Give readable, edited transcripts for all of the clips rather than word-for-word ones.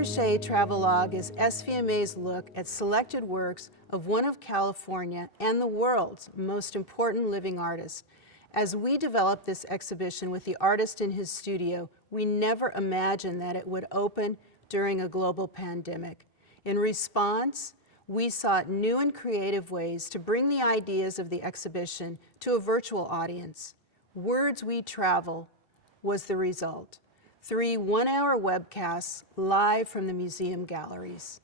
Ruscha Travelogue is SVMA's look at selected works of one of California and the world's most important living artists. As we developed this exhibition with the artist in his studio, we never imagined that it would open during a global pandemic. In response, we sought new and creative ways to bring the ideas of the exhibition to a virtual audience. Words We Travel was the result. 3 one-hour webcasts live from the museum galleries.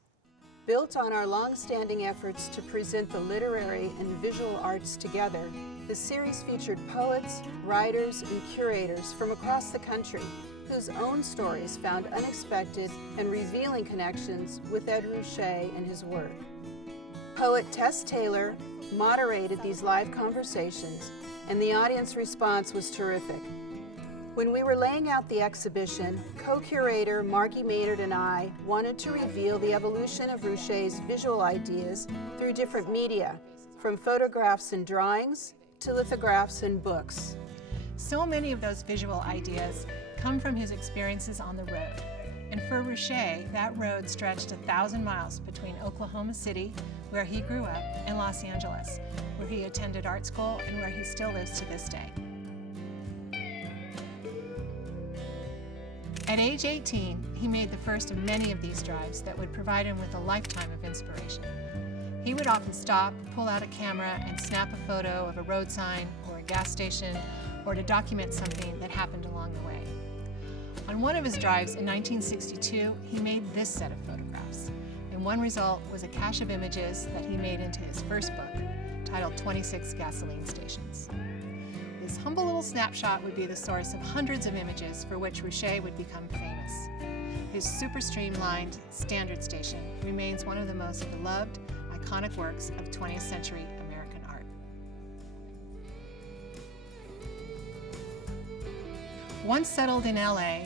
Built on our long-standing efforts to present the literary and visual arts together, the series featured poets, writers, and curators from across the country whose own stories found unexpected and revealing connections with Ed Ruscha and his work. Poet Tess Taylor moderated these live conversations, and the audience response was terrific. When we were laying out the exhibition, co-curator Margie Maynard and I wanted to reveal the evolution of Ruscha's visual ideas through different media, from photographs and drawings to lithographs and books. So many of those visual ideas come from his experiences on the road. And for Ruscha, that road stretched 1,000 miles between Oklahoma City, where he grew up, and Los Angeles, where he attended art school and where he still lives to this day. At age 18, he made the first of many of these drives that would provide him with a lifetime of inspiration. He would often stop, pull out a camera, and snap a photo of a road sign or a gas station, or to document something that happened along the way. On one of his drives in 1962, he made this set of photographs, and one result was a cache of images that he made into his first book, titled 26 Gasoline Stations. This humble little snapshot would be the source of hundreds of images for which Ruscha would become famous. His super streamlined standard station remains one of the most beloved, iconic works of 20th century American art. Once settled in LA,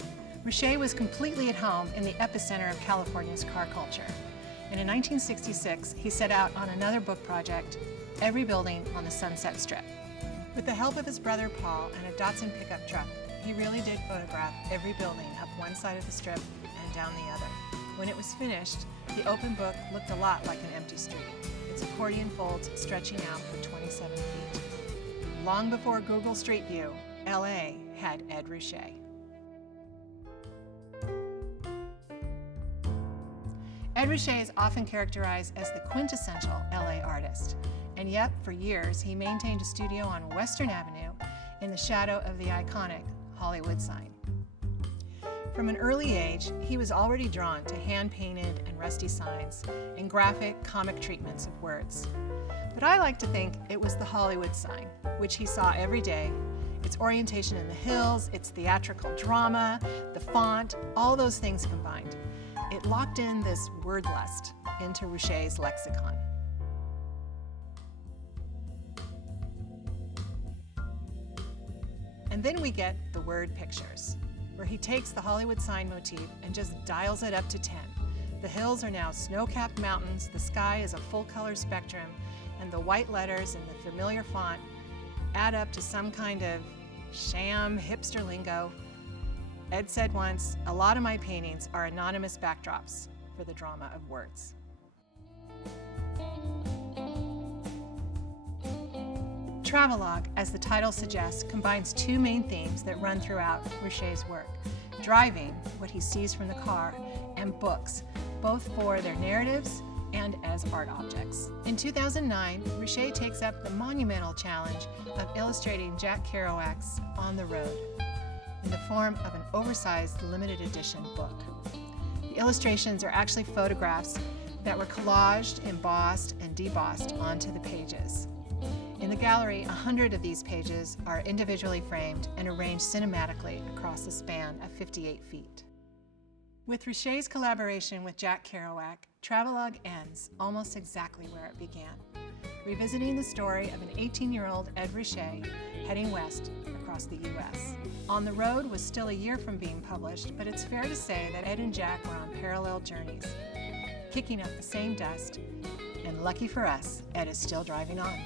Ruscha was completely at home in the epicenter of California's car culture. And in 1966, he set out on another book project, Every Building on the Sunset Strip. With the help of his brother Paul and a Datsun pickup truck, he really did photograph every building up one side of the strip and down the other. When it was finished, the open book looked a lot like an empty street, its accordion folds stretching out for 27 feet. Long before Google Street View, LA had Ed Ruscha. Ed Ruscha is often characterized as the quintessential LA artist. And yet, for years, he maintained a studio on Western Avenue in the shadow of the iconic Hollywood sign. From an early age, he was already drawn to hand-painted and rusty signs and graphic, comic treatments of words. But I like to think it was the Hollywood sign, which he saw every day, its orientation in the hills, its theatrical drama, the font, all those things combined. It locked in this word lust into Ruscha's lexicon. And then we get the word pictures, where he takes the Hollywood sign motif and just dials it up to 10. The hills are now snow-capped mountains, the sky is a full-color spectrum, and the white letters in the familiar font add up to some kind of sham hipster lingo. Ed said once, "A lot of my paintings are anonymous backdrops for the drama of words." Travelogue, as the title suggests, combines two main themes that run throughout Ruscha's work: driving, what he sees from the car, and books, both for their narratives and as art objects. In 2009, Ruscha takes up the monumental challenge of illustrating Jack Kerouac's On the Road in the form of an oversized limited edition book. The illustrations are actually photographs that were collaged, embossed, and debossed onto the pages. In the gallery, 100 of these pages are individually framed and arranged cinematically across a span of 58 feet. With Ruscha's collaboration with Jack Kerouac, Travelogue ends almost exactly where it began, revisiting the story of an 18-year-old Ed Ruscha heading west across the U.S. On the Road was still a year from being published, but it's fair to say that Ed and Jack were on parallel journeys, kicking up the same dust, and lucky for us, Ed is still driving on.